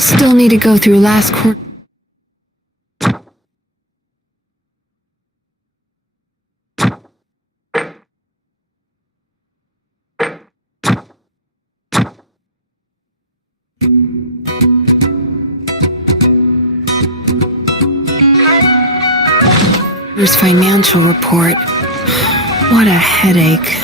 Still need to go through last quarter. Here's financial report. What a headache.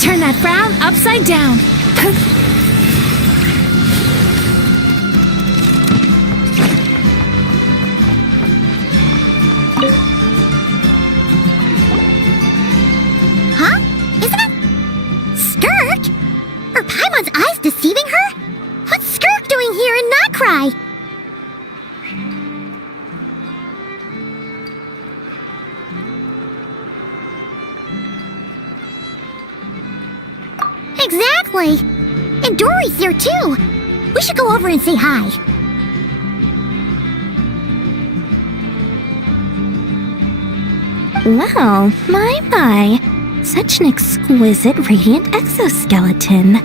Turn that frown upside down. Huh? Isn't it Skirk? Are Paimon's eyes deceiving her? What's Skirk doing here in Nod-Krai? Exactly! And Dory's here too! We should go over and say hi. Wow, my. Such an exquisite radiant exoskeleton.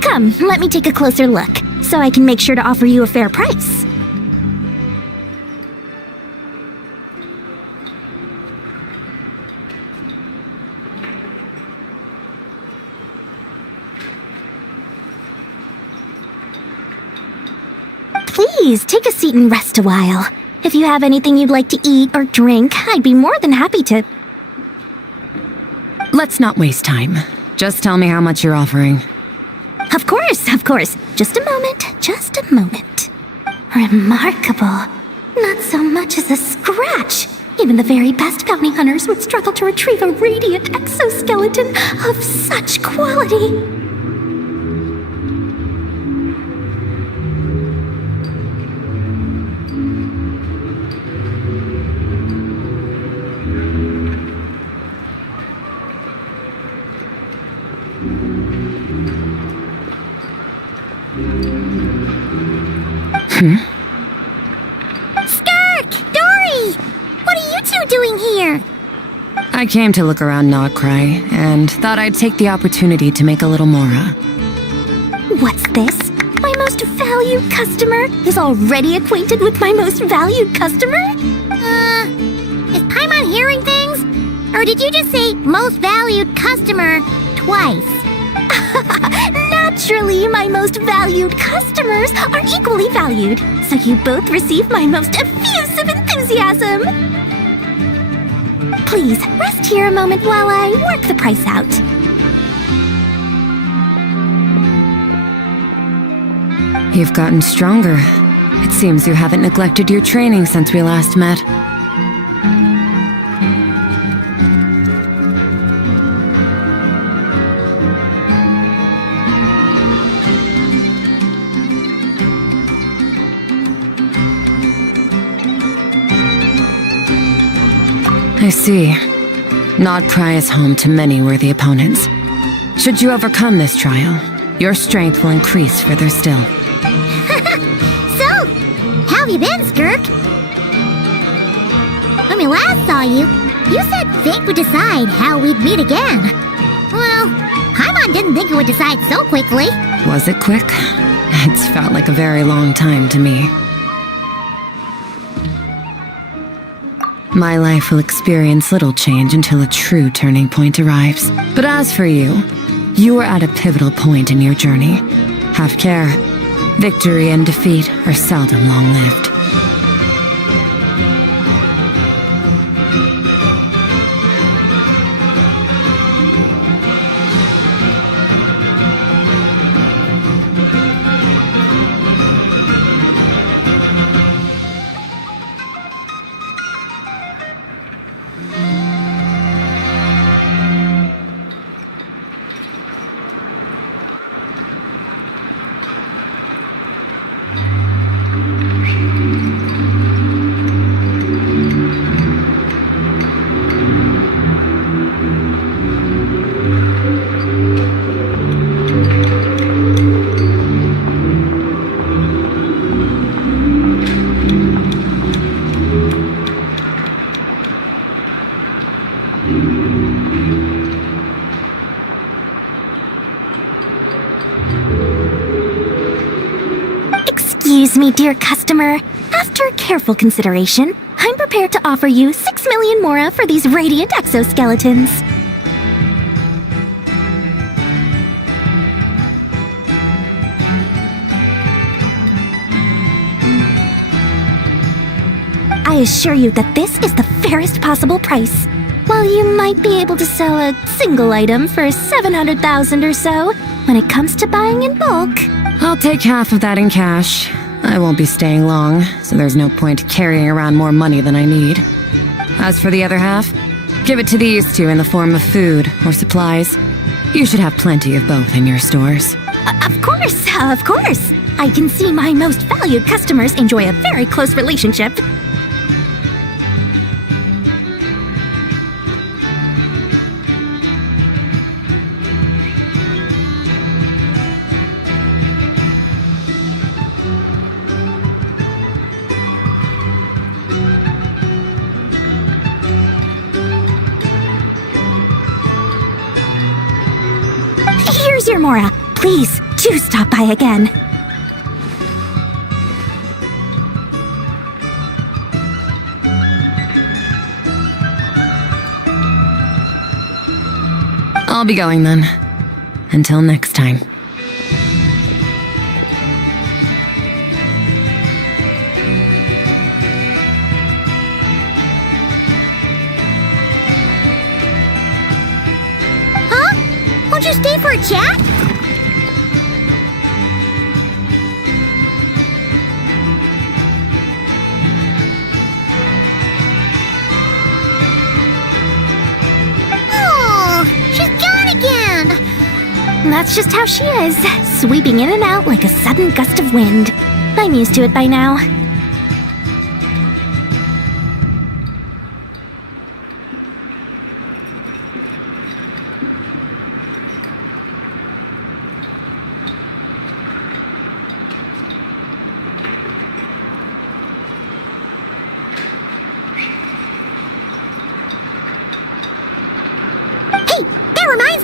Come, let me take a closer look, so I can make sure to offer you a fair price. Please, take a seat and rest a while. If you have anything you'd like to eat or drink, I'd be more than happy to... Let's not waste time. Just tell me how much you're offering. Of course. Just a moment. Remarkable. Not so much as a scratch. Even the very best bounty hunters would struggle to retrieve a radiant exoskeleton of such quality. Skirk! Dory! What are you two doing here? I came to look around Nod-Krai, and thought I'd take the opportunity to make a little mora. What's this? My most valued customer is already acquainted with my most valued customer? Is Paimon hearing things? Or did you just say most valued customer twice? Naturally, my most valued customers are equally valued, so you both receive my most effusive enthusiasm. Please, rest here a moment while I work the price out. You've gotten stronger. It seems you haven't neglected your training since we last met. I see. Nod-Krai is home to many worthy opponents. Should you overcome this trial, your strength will increase further still. So, how have you been, Skirk? When we last saw you, you said fate would decide how we'd meet again. Well, Paimon didn't think it would decide so quickly. Was it quick? It's felt like a very long time to me. My life will experience little change until a true turning point arrives. But as for you, you are at a pivotal point in your journey. Have care. Victory and defeat are seldom long-lived. Excuse me, dear customer. After careful consideration, I'm prepared to offer you 6 million mora for these radiant exoskeletons. I assure you that this is the fairest possible price. While you might be able to sell a single item for 700,000 or so, when it comes to buying in bulk... I'll take half of that in cash. I won't be staying long, so there's no point carrying around more money than I need. As for the other half, give it to these two in the form of food or supplies. You should have plenty of both in your stores. Of course, of course. I can see my most valued customers enjoy a very close relationship. Here's your mora. Please, do stop by again. I'll be going then. Until next time. Won't you stay for a chat? Oh, she's gone again. That's just how she is, sweeping in and out like a sudden gust of wind. I'm used to it by now.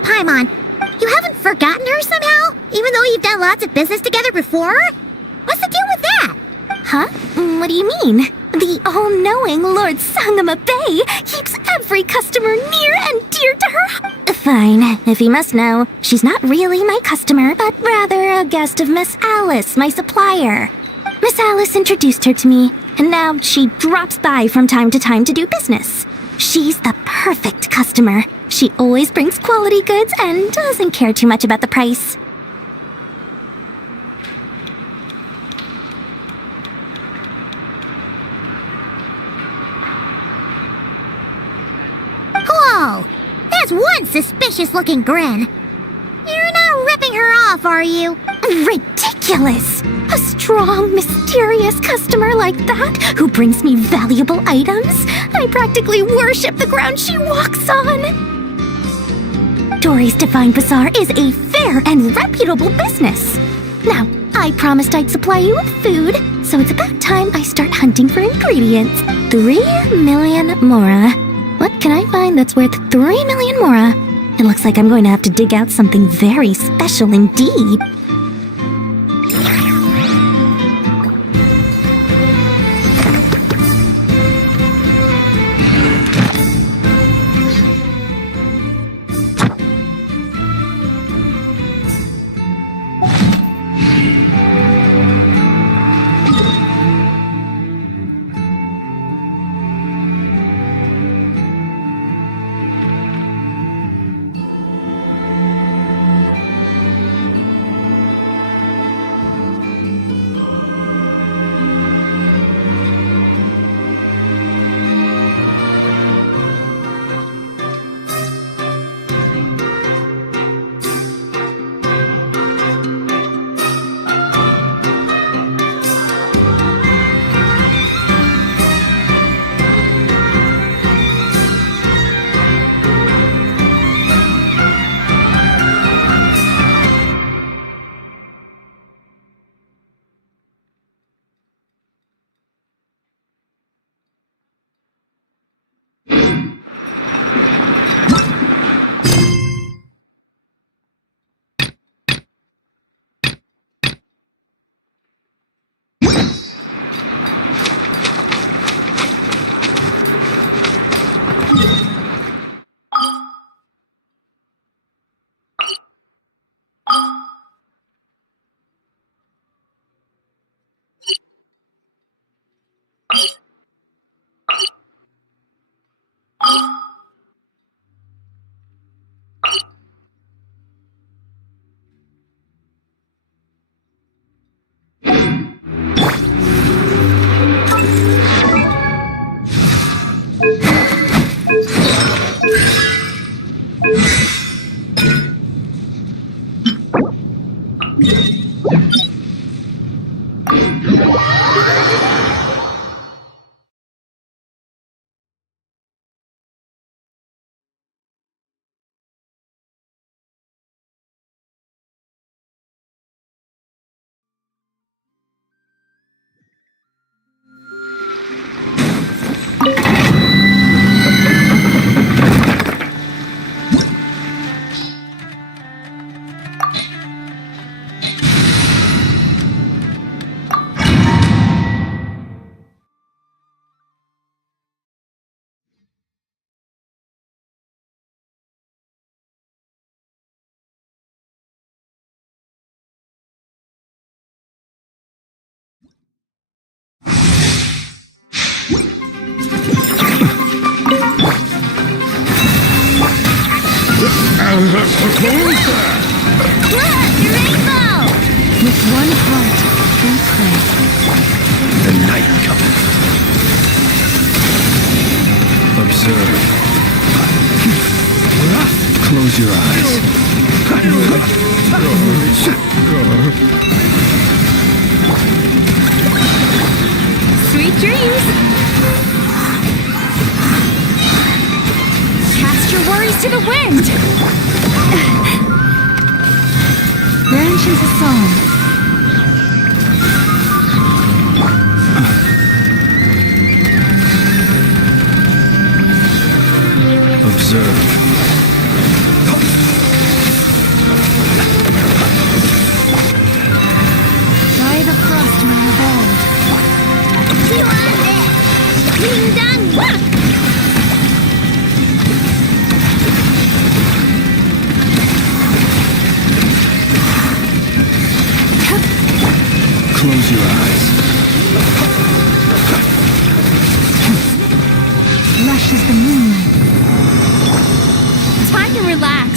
Paimon, you haven't forgotten her somehow? Even though you've done lots of business together before? What's the deal with that? Huh? What do you mean? The all-knowing Lord Sangama Bay keeps every customer near and dear to her. Fine, if you must know, she's not really my customer, but rather a guest of Miss Alice, my supplier. Miss Alice introduced her to me, and now she drops by from time to time to do business. She's the perfect customer. She always brings quality goods and doesn't care too much about the price. Whoa! That's one suspicious-looking grin. You're not ripping her off, are you? Ridiculous! A strong, mysterious customer like that who brings me valuable items? I practically worship the ground she walks on. Dory's Divine Bazaar is a fair and reputable business. Now, I promised I'd supply you with food, so it's about time I start hunting for ingredients. 3 million mora. What can I find that's worth 3 million mora? It looks like I'm going to have to dig out something very special indeed. Rainbow! With one heart, we pray. The night cometh. Observe. Close your eyes. Sweet dreams! Cast your worries to the wind! Branch into song. Observe. By the frost may evolve. You are it! Ding dong rock! Close your eyes. Lush as the moon. Time to relax.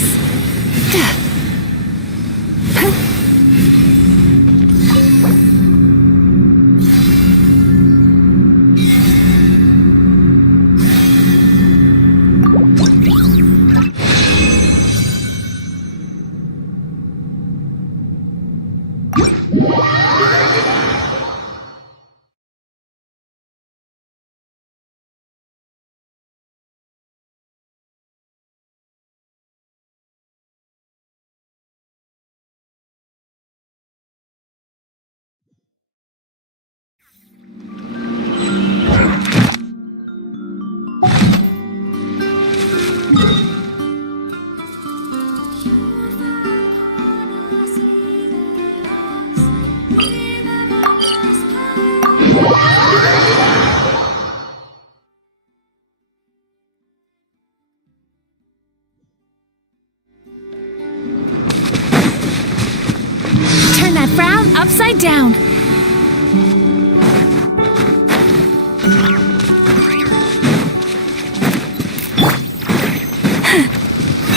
upside down.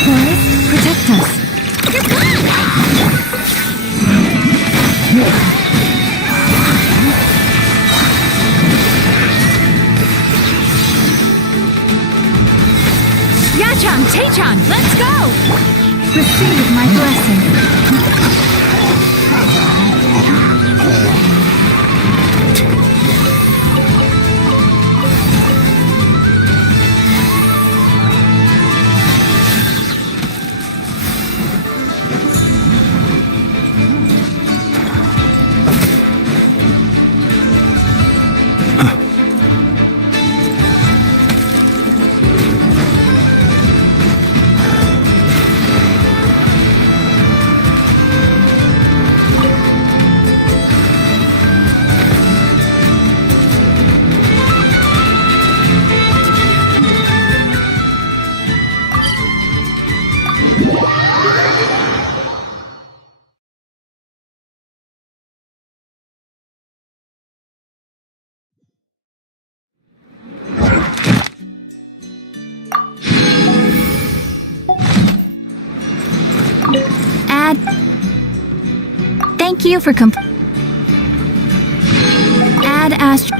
Forest, protect us. Yachan, Taechan, let's go! Receive my blessing. Thank you for add Astro.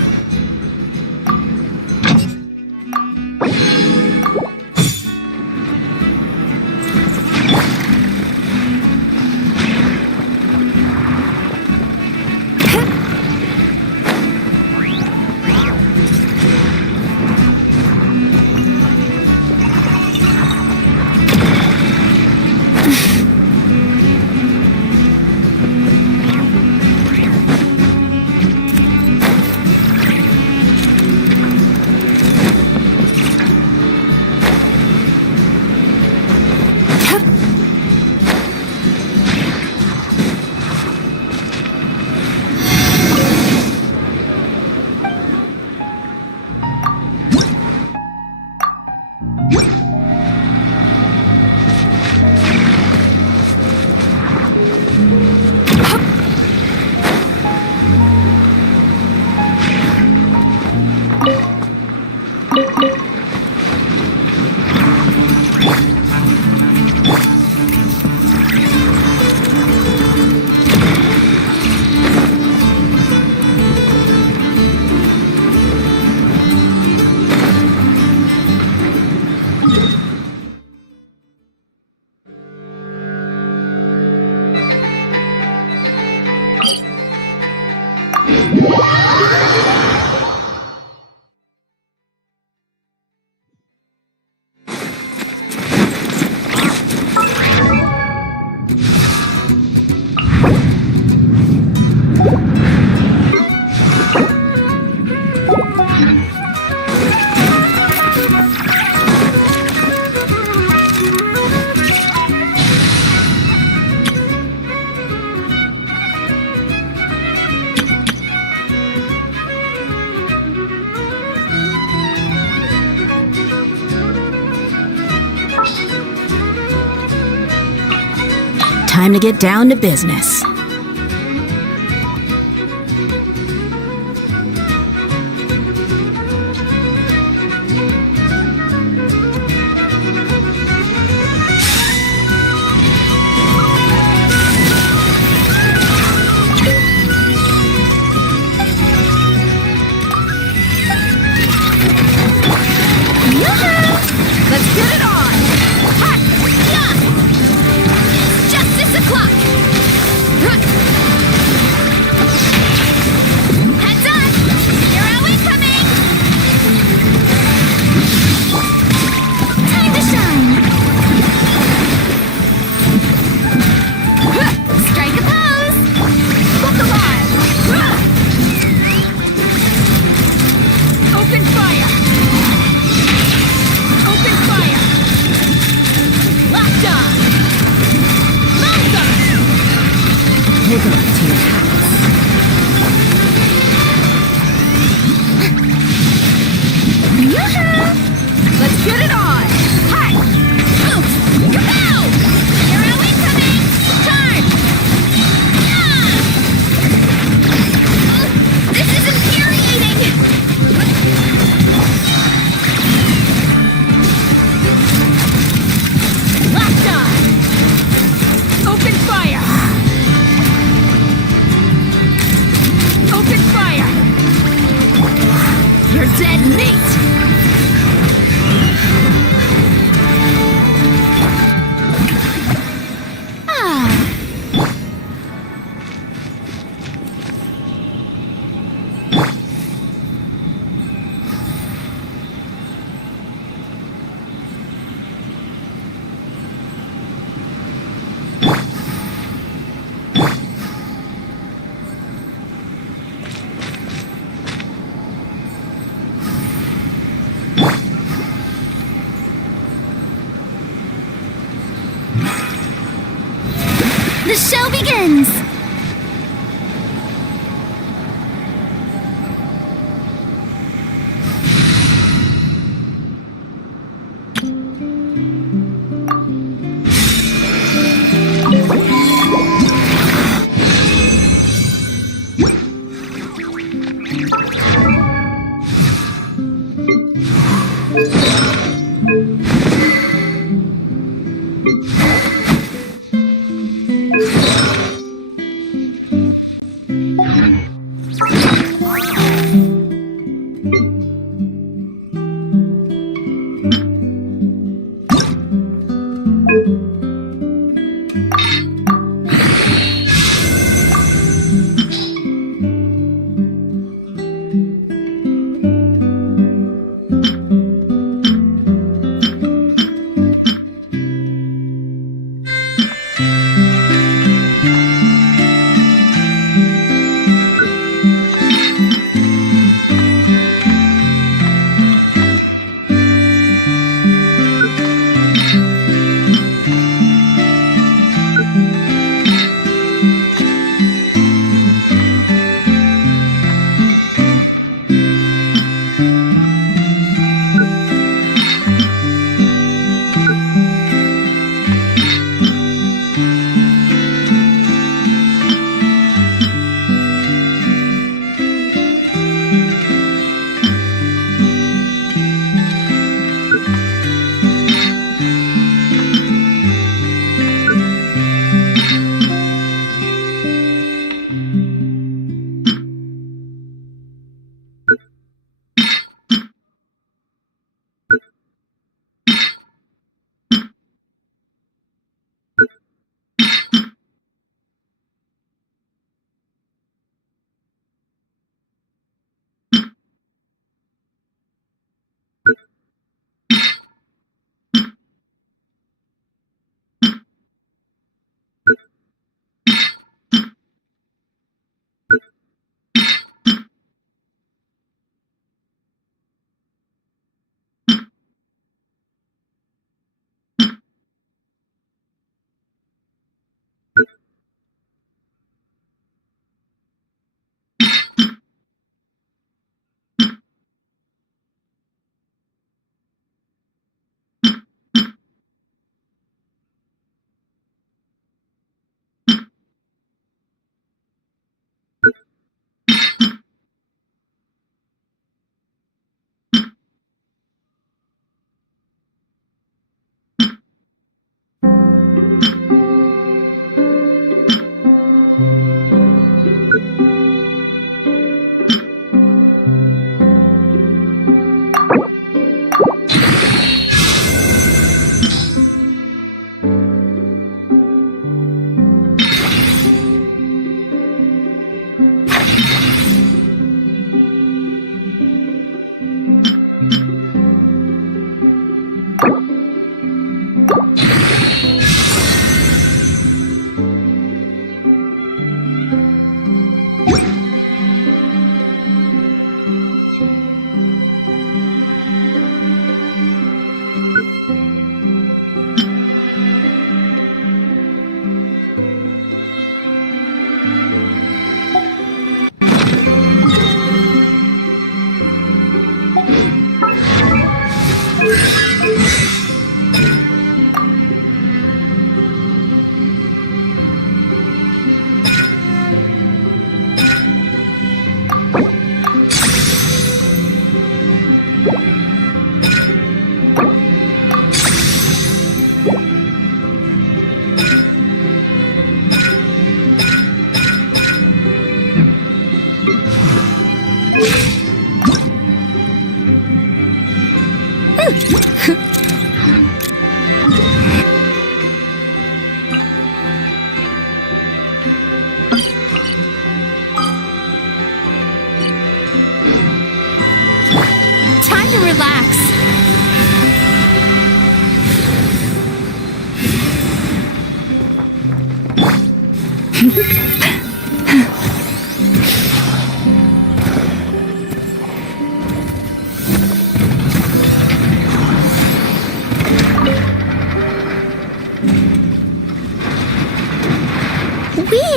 Time to get down to business. Let's get it on! Ha! Yeah! Justice o'clock! The show begins!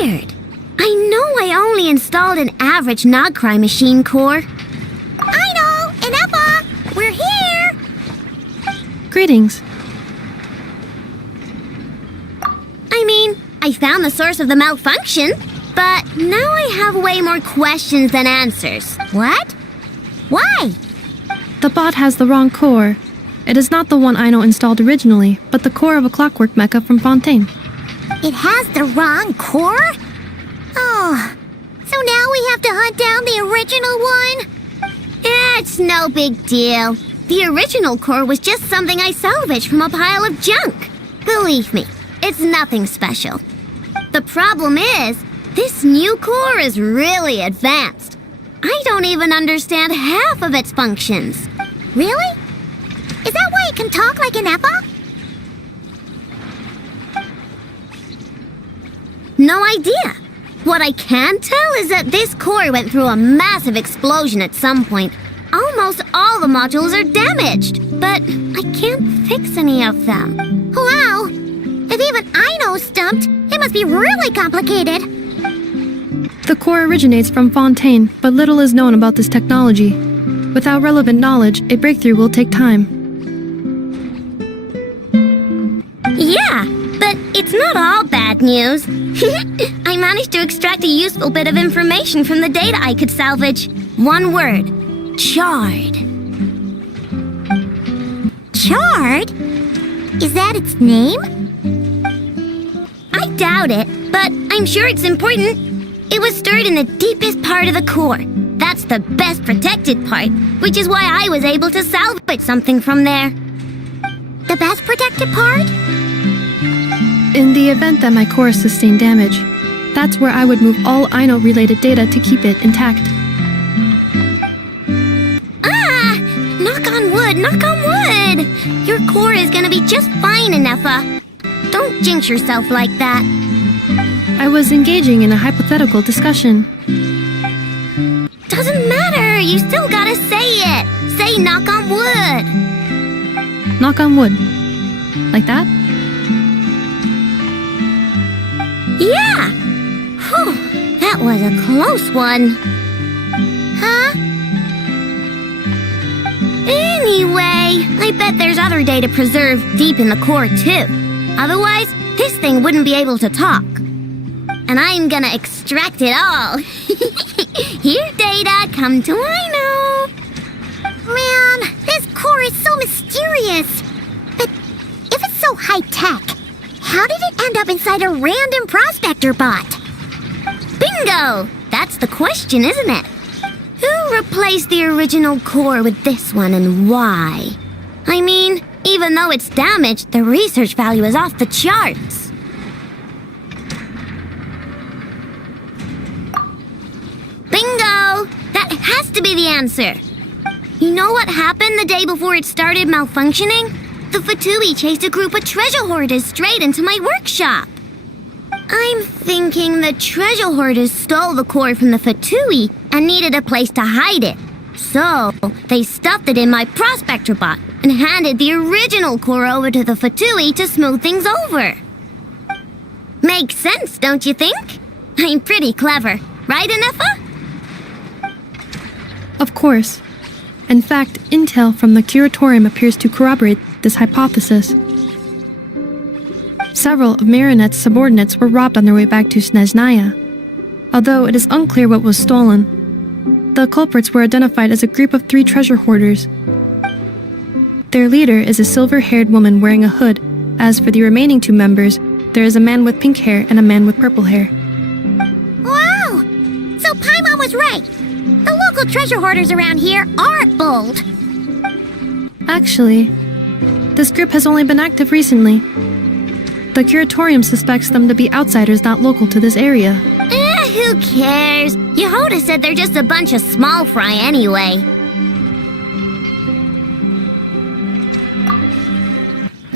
weird. I know I only installed an average Nod-Krai machine core. I know! Inepa! We're here! Greetings. I mean, I found the source of the malfunction, but now I have way more questions than answers. What? Why? The bot has the wrong core. It is not the one Aino installed originally, but the core of a clockwork mecha from Fontaine. It has the wrong core? Oh, so now we have to hunt down the original one? It's no big deal. The original core was just something I salvaged from a pile of junk. Believe me, it's nothing special. The problem is, this new core is really advanced. I don't even understand half of its functions. Really? Is that why it can talk like an Inepa? No idea. What I can tell is that this core went through a massive explosion at some point. Almost all the modules are damaged, but I can't fix any of them. Wow! If even Aino's stumped, it must be really complicated. The core originates from Fontaine, but little is known about this technology. Without relevant knowledge, a breakthrough will take time. Yeah, but it's not all bad news. I managed to extract a useful bit of information from the data I could salvage. One word. Charred. Charred? Is that its name? I doubt it, but I'm sure it's important. It was stored in the deepest part of the core. That's the best protected part, which is why I was able to salvage something from there. The best protected part? In the event that my core sustained damage, that's where I would move all Aino-related data to keep it intact. Ah! Knock on wood, knock on wood! Your core is gonna be just fine, Inepa. Don't jinx yourself like that. I was engaging in a hypothetical discussion. Doesn't matter, you still gotta say it. Say knock on wood. Knock on wood. Like that? Yeah! Whew, that was a close one. Huh? Anyway, I bet there's other data preserved deep in the core too. Otherwise, this thing wouldn't be able to talk. And I'm gonna extract it all. Here, data, come to Aino. Man, this core is so mysterious. But if it's so high-tech, how did it end up inside a random prospector bot? Bingo! That's the question, isn't it? Who replaced the original core with this one and why? I mean, even though it's damaged, the research value is off the charts. Bingo! That has to be the answer. You know what happened the day before it started malfunctioning? The Fatui chased a group of treasure hoarders straight into my workshop. I'm thinking the treasure hoarders stole the core from the Fatui and needed a place to hide it. So, they stuffed it in my prospector bot and handed the original core over to the Fatui to smooth things over. Makes sense, don't you think? I'm pretty clever, right, Inepa? Of course. In fact, intel from the curatorium appears to corroborate this hypothesis. Several of Marinette's subordinates were robbed on their way back to Snezhnaya. Although it is unclear what was stolen, the culprits were identified as a group of 3 treasure hoarders. Their leader is a silver-haired woman wearing a hood. As for the remaining 2 members, there is a man with pink hair and a man with purple hair. Wow! So Paimon was right. The local treasure hoarders around here are bold. Actually, this group has only been active recently. The curatorium suspects them to be outsiders not local to this area. Who cares? Yehoda said they're just a bunch of small fry anyway.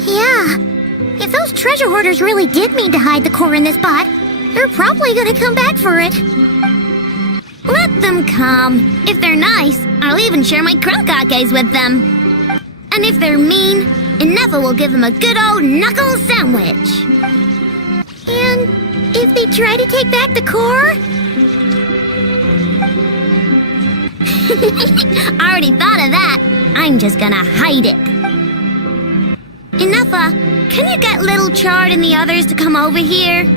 Yeah. If those treasure hoarders really did mean to hide the core in this bot, they're probably gonna come back for it. Let them come. If they're nice, I'll even share my crunkakes with them. And if they're mean, Inepa will give them a good old knuckle sandwich. And if they try to take back the core? I already thought of that. I'm just gonna hide it. Nefer, can you get Little Chard and the others to come over here?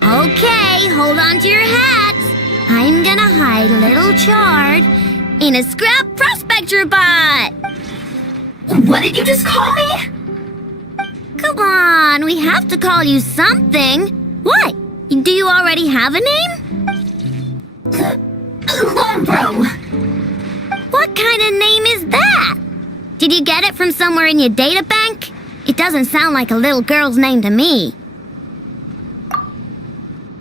Okay, hold on to your hats. I'm gonna hide Little Chard in a scrap prospector bot. What did you just call me? Come on, we have to call you something. What? Do you already have a name? Lombro. What kind of name is that? Did you get it from somewhere in your data bank? It doesn't sound like a little girl's name to me.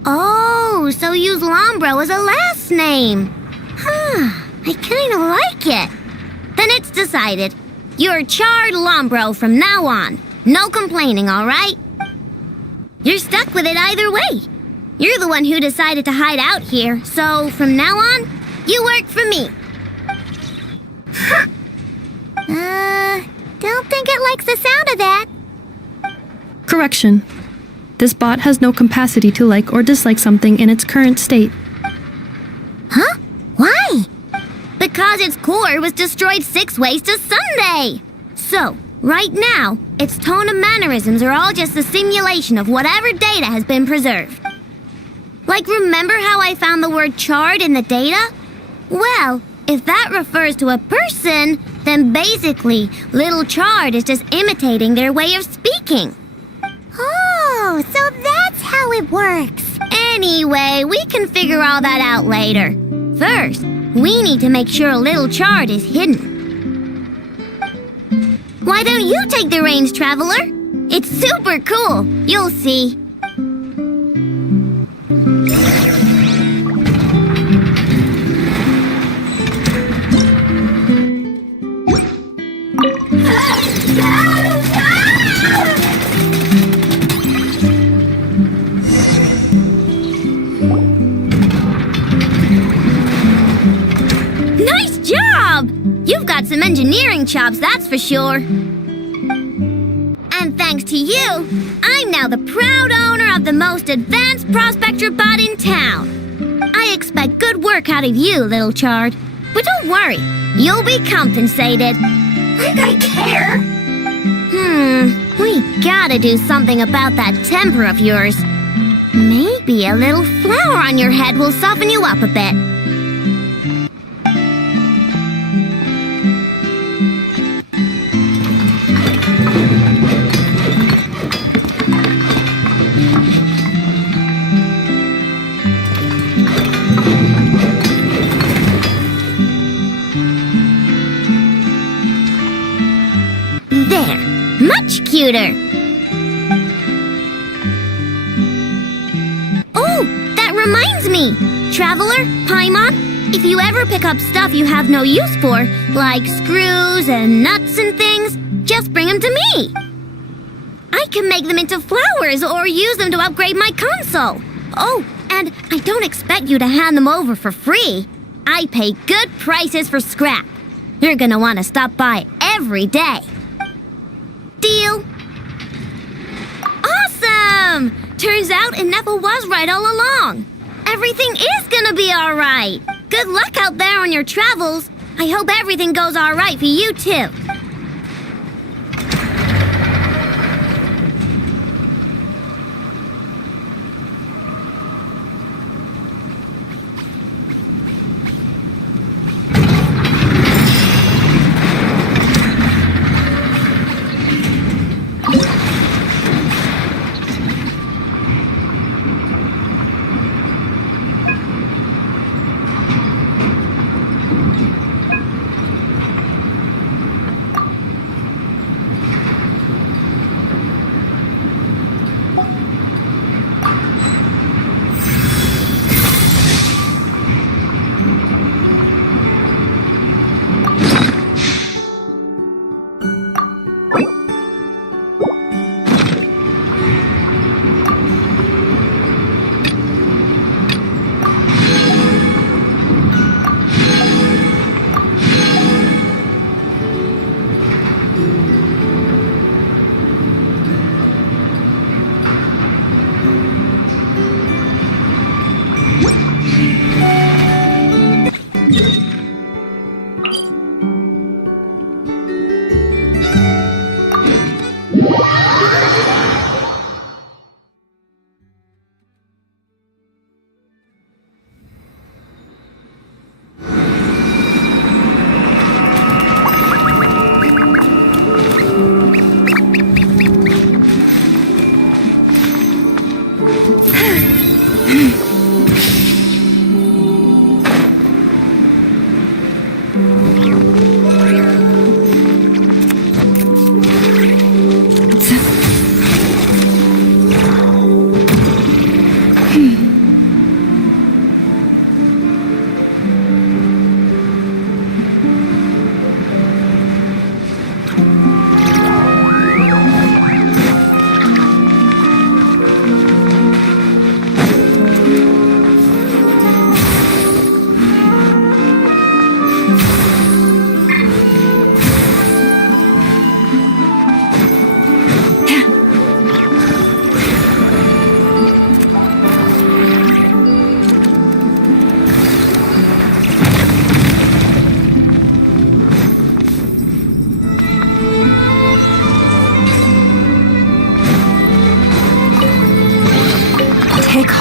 Oh, so use Lombro as a last name. Huh, I kinda like it. Then it's decided. You're Chard Lombro from now on. No complaining, all right? You're stuck with it either way. You're the one who decided to hide out here, so from now on, you work for me. Don't think it likes the sound of that. Correction. This bot has no capacity to like or dislike something in its current state. Huh? Why? Because its core was destroyed 6 ways to Sunday. So, right now, its tone and mannerisms are all just a simulation of whatever data has been preserved. Like, remember how I found the word chard in the data? Well, if that refers to a person, then basically, Little Chard is just imitating their way of speaking. Oh, so that's how it works. Anyway, we can figure all that out later. First, we need to make sure Little Chard is hidden. Why don't you take the reins, Traveler? It's super cool. You'll see. Nice job! You've got some engineering chops, that's for sure. And thanks to you, I'm now the proud owner of the most advanced prospector bot in town. I expect good work out of you, Little Chard. But don't worry, you'll be compensated. Like I care. We gotta do something about that temper of yours. Maybe a little flower on your head will soften you up a bit. There, much cuter. Oh, that reminds me. Traveler, Paimon, if you ever pick up stuff you have no use for, like screws and nuts and things, just bring them to me. I can make them into flowers or use them to upgrade my console. Oh, and I don't expect you to hand them over for free. I pay good prices for scrap. You're gonna want to stop by every day. Deal? Awesome! Turns out Nefer was right all along. Everything is gonna be alright. Good luck out there on your travels. I hope everything goes alright for you too.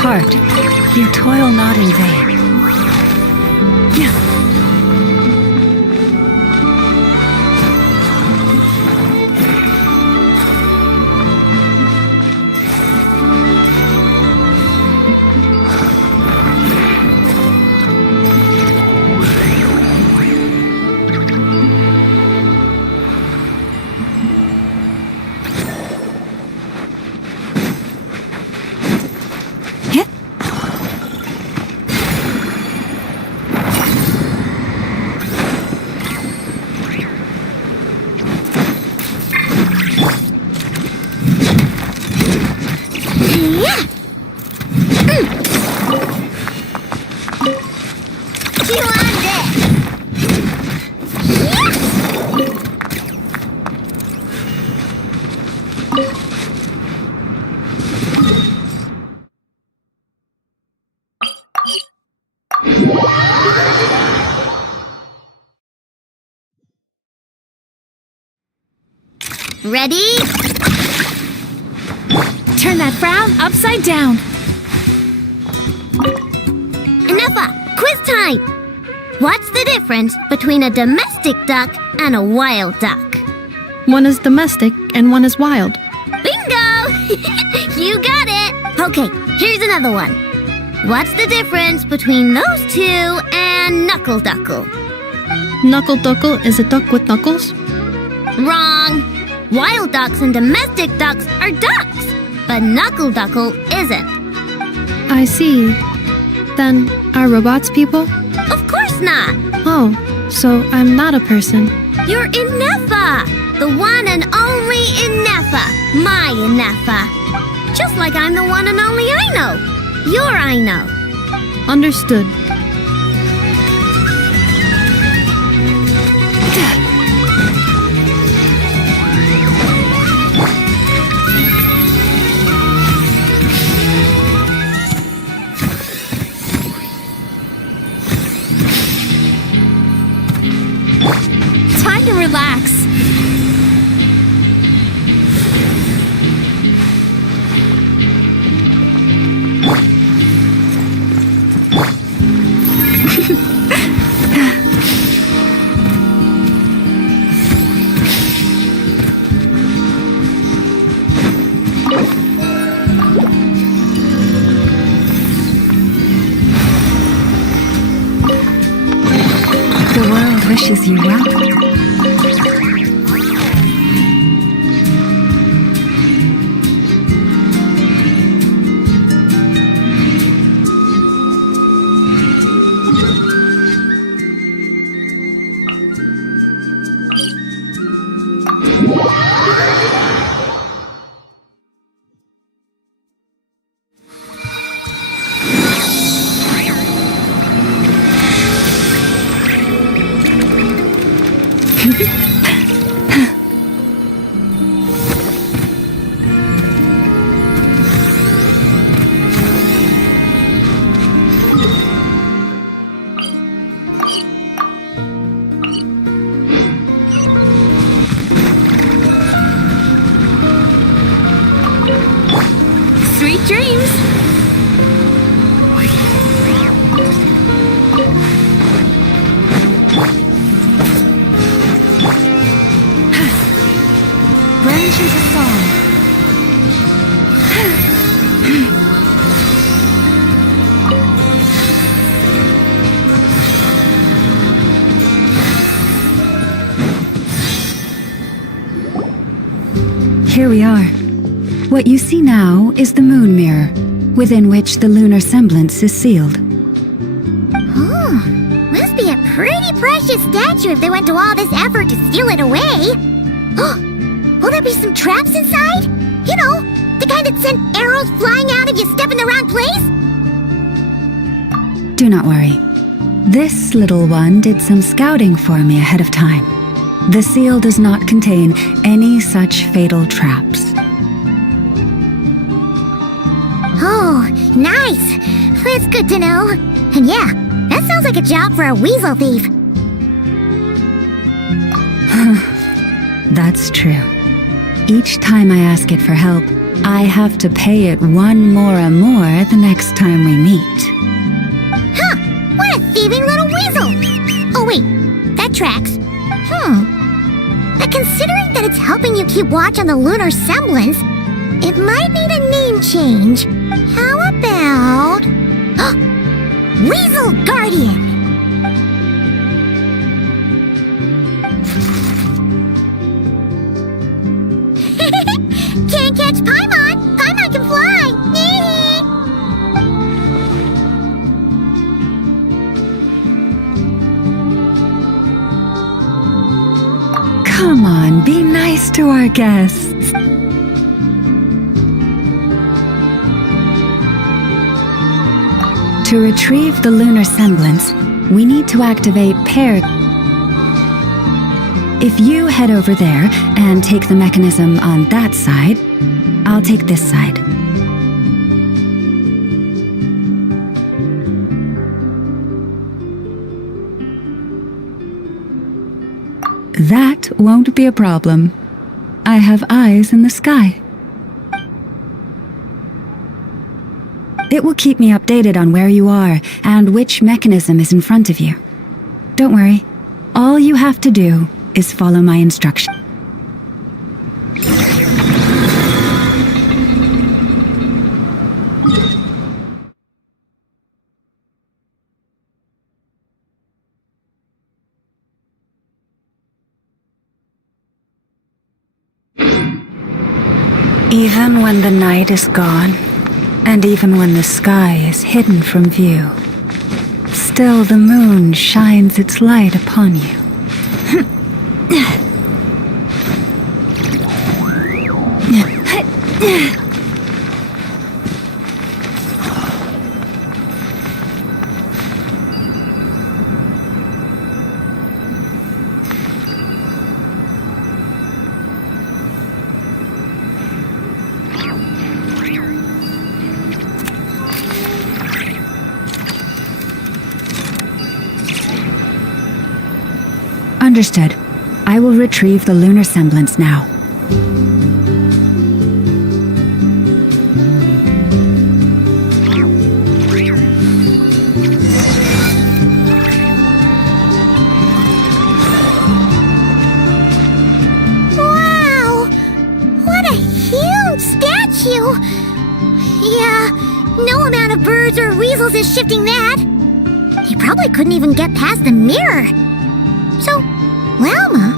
heart. You toil not in vain. Ready? Turn that frown upside down. Enough! Quiz time! What's the difference between a domestic duck and a wild duck? One is domestic and one is wild. Bingo! You got it! Okay, here's another one. What's the difference between those two and knuckle-duckle? Knuckle-duckle is a duck with knuckles? Wrong! Wild ducks and domestic ducks are ducks, but knuckle-duckle isn't. I see. Then, are robots people? Of course not! Oh, so I'm not a person. You're Nefer! The one and only Nefer! My Nefer! Just like I'm the one and only I know! Your I know! Understood. Time to relax. The world wishes you well. Sweet dreams. Branches of song. Here we are. What you see now is the moon mirror, within which the lunar semblance is sealed. Oh, must be a pretty precious statue if they went to all this effort to steal it away. Will there be some traps inside? You know, the kind that send arrows flying out if you step in the wrong place? Do not worry. This little one did some scouting for me ahead of time. The seal does not contain any such fatal traps. Oh, nice. That's good to know. And yeah, that sounds like a job for a weasel thief. That's true. Each time I ask it for help, I have to pay it one more the next time we meet. Huh! What a thieving little weasel! Oh wait, that tracks. But considering that it's helping you keep watch on the lunar semblance, it might need a name change. How about... Weasel Guardian! Can't catch Paimon! Paimon can fly! Come on, be nice to our guests. To retrieve the lunar semblance, we need to activate pair. If you head over there and take the mechanism on that side, I'll take this side. That won't be a problem. I have eyes in the sky. It will keep me updated on where you are and which mechanism is in front of you. Don't worry. All you have to do is follow my instruction. Even when the night is gone, and even when the sky is hidden from view, still the moon shines its light upon you. Understood. I will retrieve the lunar semblance now. Wow! What a huge statue! Yeah, no amount of birds or weasels is shifting that. He probably couldn't even get past the mirror. So, Welma,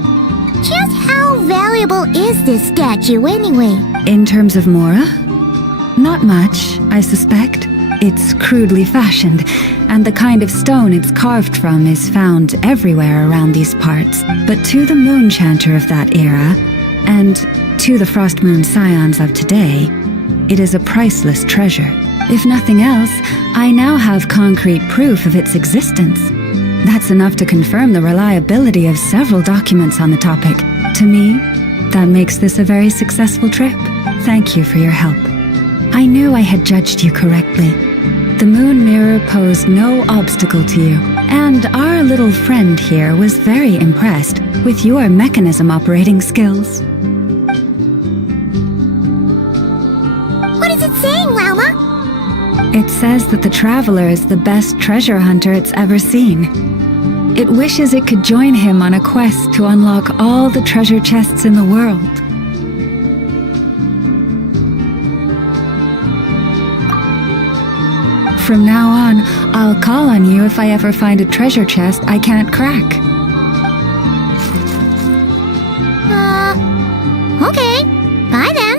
just how valuable is this statue anyway? In terms of Mora? Not much, I suspect. It's crudely fashioned, and the kind of stone it's carved from is found everywhere around these parts. But to the moon chanter of that era, and to the Frost Moon scions of today, it is a priceless treasure. If nothing else, I now have concrete proof of its existence. That's enough to confirm the reliability of several documents on the topic. To me, that makes this a very successful trip. Thank you for your help. I knew I had judged you correctly. The moon mirror posed no obstacle to you, and our little friend here was very impressed with your mechanism operating skills. What is it saying, Welma? It says that the Traveler is the best treasure hunter it's ever seen. It wishes it could join him on a quest to unlock all the treasure chests in the world. From now on, I'll call on you if I ever find a treasure chest I can't crack. Okay. Bye then.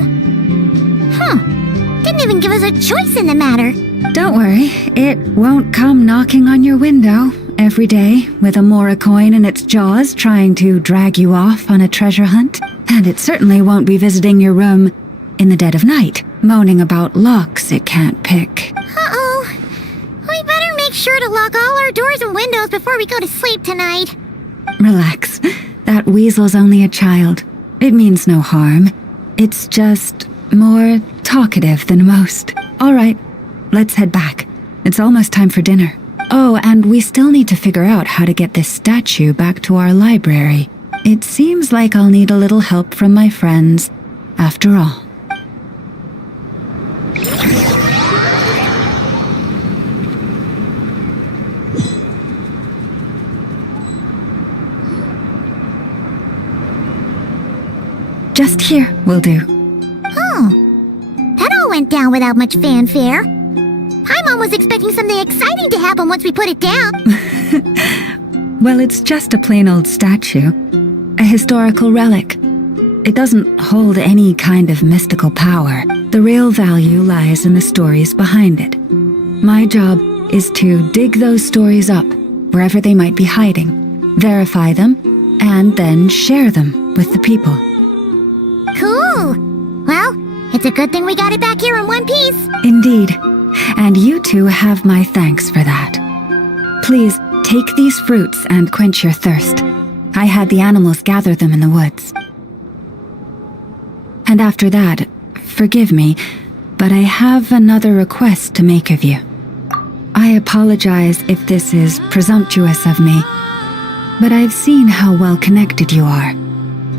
Didn't even give us a choice in the matter. Don't worry, it won't come knocking on your window every day with a Mora coin in its jaws trying to drag you off on a treasure hunt. And it certainly won't be visiting your room in the dead of night, moaning about locks it can't pick. Uh-oh. We better make sure to lock all our doors and windows before we go to sleep tonight. Relax. That weasel's only a child. It means no harm. It's just more talkative than most. All right, let's head back. It's almost time for dinner. Oh, and we still need to figure out how to get this statue back to our library. It seems like I'll need a little help from my friends, after all. Just here will do. Oh, that all went down without much fanfare. Paimon was expecting something exciting to happen once we put it down. Well, it's just a plain old statue. A historical relic. It doesn't hold any kind of mystical power. The real value lies in the stories behind it. My job is to dig those stories up, wherever they might be hiding, verify them, and then share them with the people. Cool. Well, it's a good thing we got it back here in one piece. Indeed. And you two have my thanks for that. Please, take these fruits and quench your thirst. I had the animals gather them in the woods. And after that, forgive me, but I have another request to make of you. I apologize if this is presumptuous of me, but I've seen how well connected you are,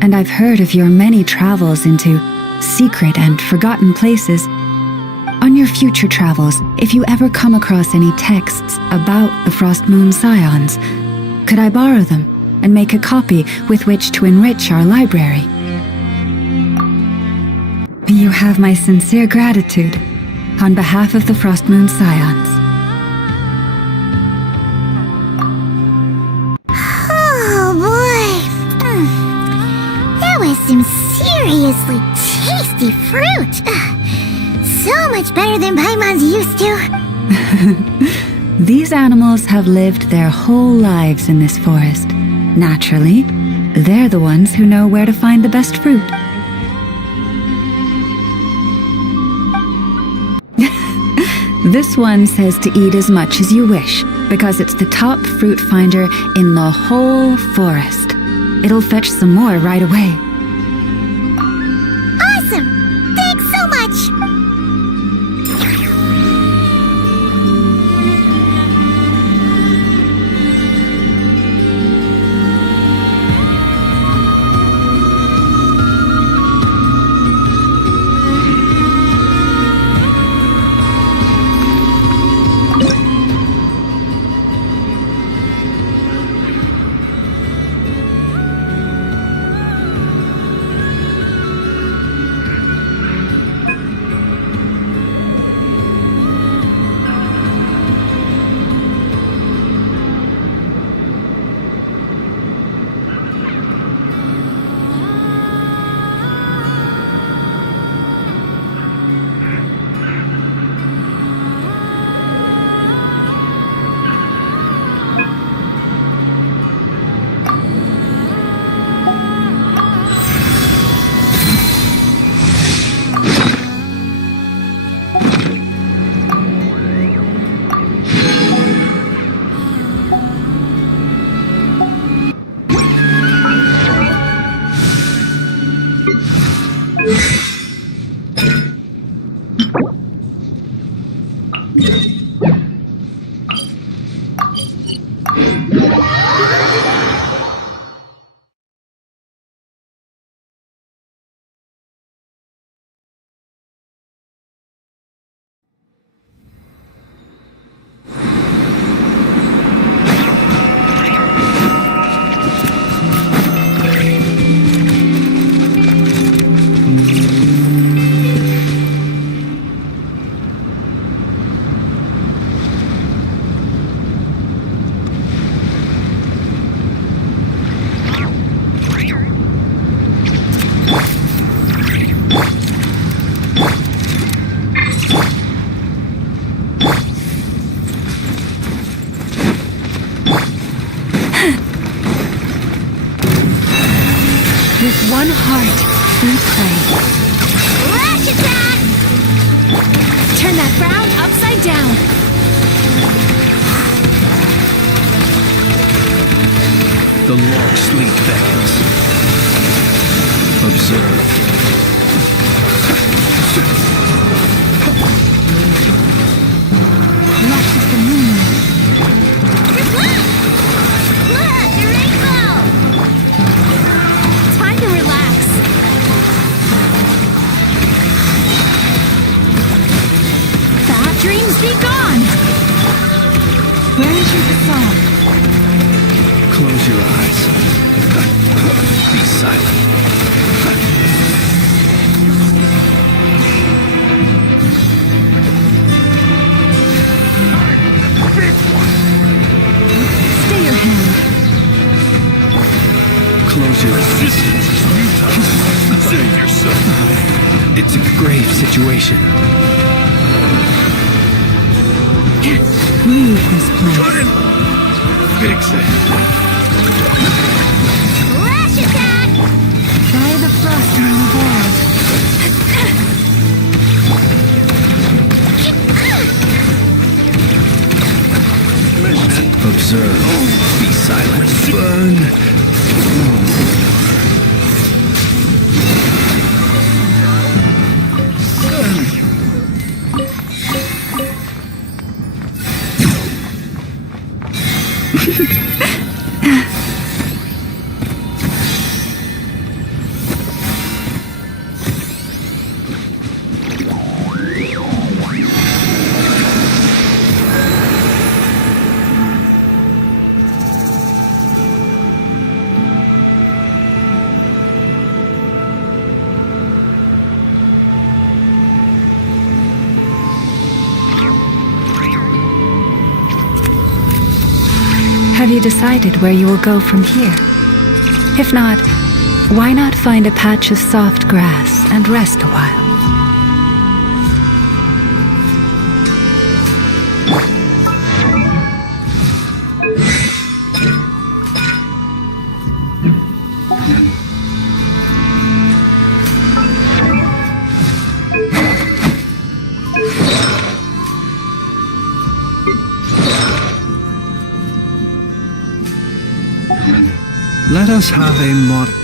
and I've heard of your many travels into secret and forgotten places. On your future travels, if you ever come across any texts about the Frost Moon Scions, could I borrow them and make a copy with which to enrich our library? You have my sincere gratitude on behalf of the Frost Moon Scions. Oh boy. That was some seriously tasty fruit. So much better than Paimon's used to. These animals have lived their whole lives in this forest. Naturally, they're the ones who know where to find the best fruit. This one says to eat as much as you wish, because it's the top fruit finder in the whole forest. It'll fetch some more right away. Awesome! Thanks so much! One heart, we pray. Rush attack! Turn that frown upside down. The long sleep beckons. Observe. Rush is the moon. Look, a rainbow! Time to relax. Bad dreams be gone. Where is the song? Close your eyes. Be silent. It's a grave situation. Leave this place. Fix it. Flash attack! Try the frost on the board. Observe. Be silent. Burn. Have you decided where you will go from here? If not, why not find a patch of soft grass and rest a while? Let us have a modern.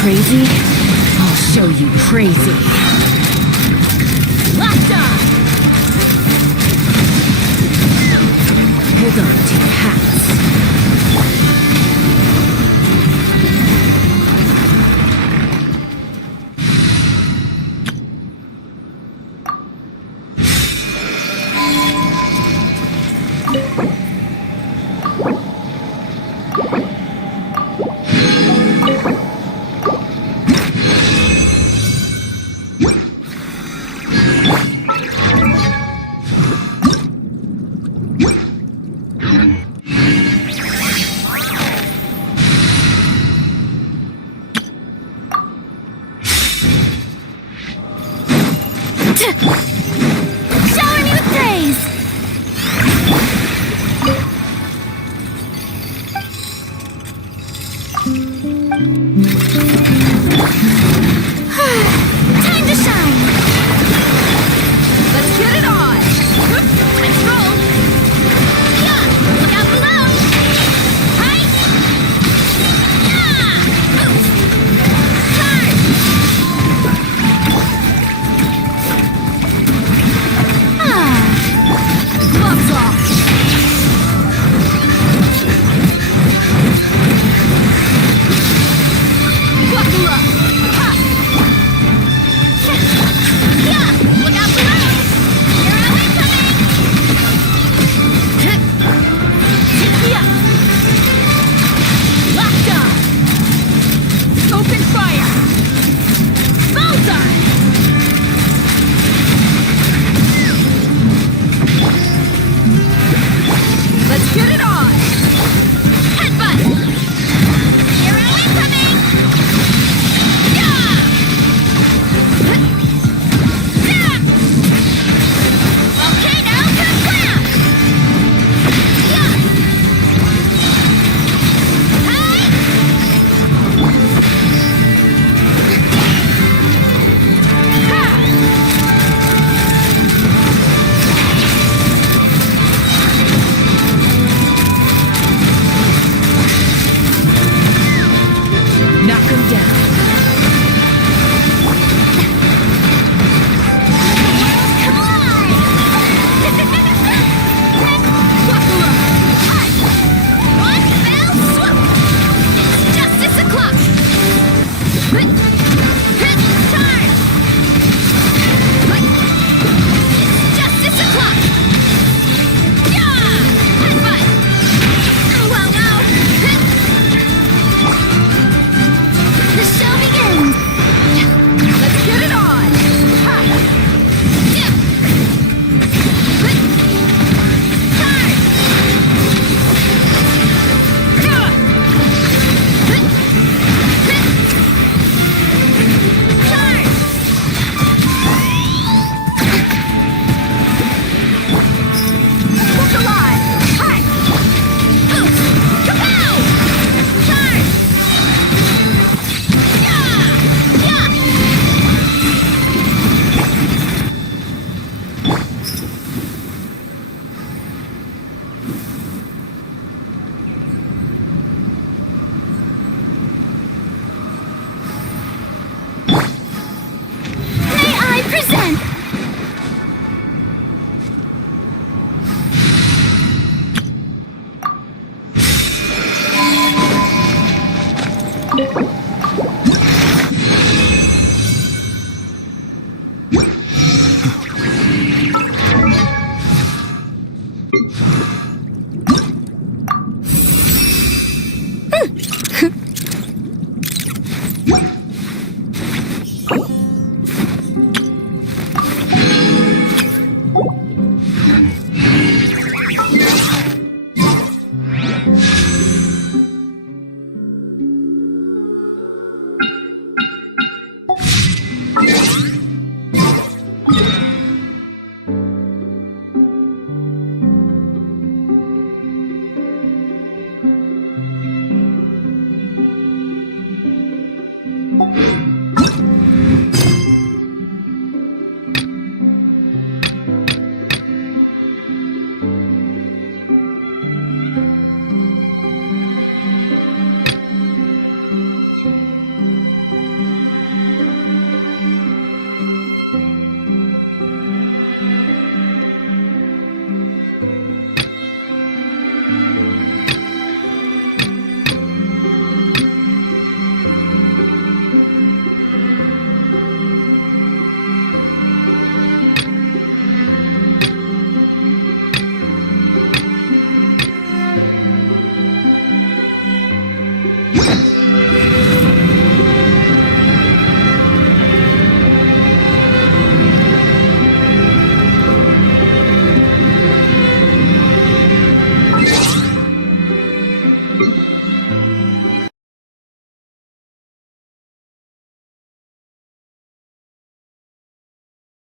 Crazy? I'll show you crazy. Locked on! Hold on to your hats. Shower me with praise! Time to shine! Let's get it on! Let's roll! Yeah! Look out below! Hi! Yeah! Oops! Charge! Gloves off! Buckle up! Ha! Yeah! Look out below! You're always coming! Yeah! Locked on! Open fire! Bullseye! Let's get it on! Headbutt! You're always coming! Yeah! Yeah! Volcano Kablam! Yeah! Hey! Ha! Knock him down. Buckle up. One fell swoop! It's justice o'clock! Charge! It's justice o'clock! Yeah! Headbutt! Oh, no! The show begins! Let's get it on. Ha! Yeah! Charge! Ha! Charge! Look alive. Hi. Oops! Kapow! Charge! Yeah! Yeah! May I present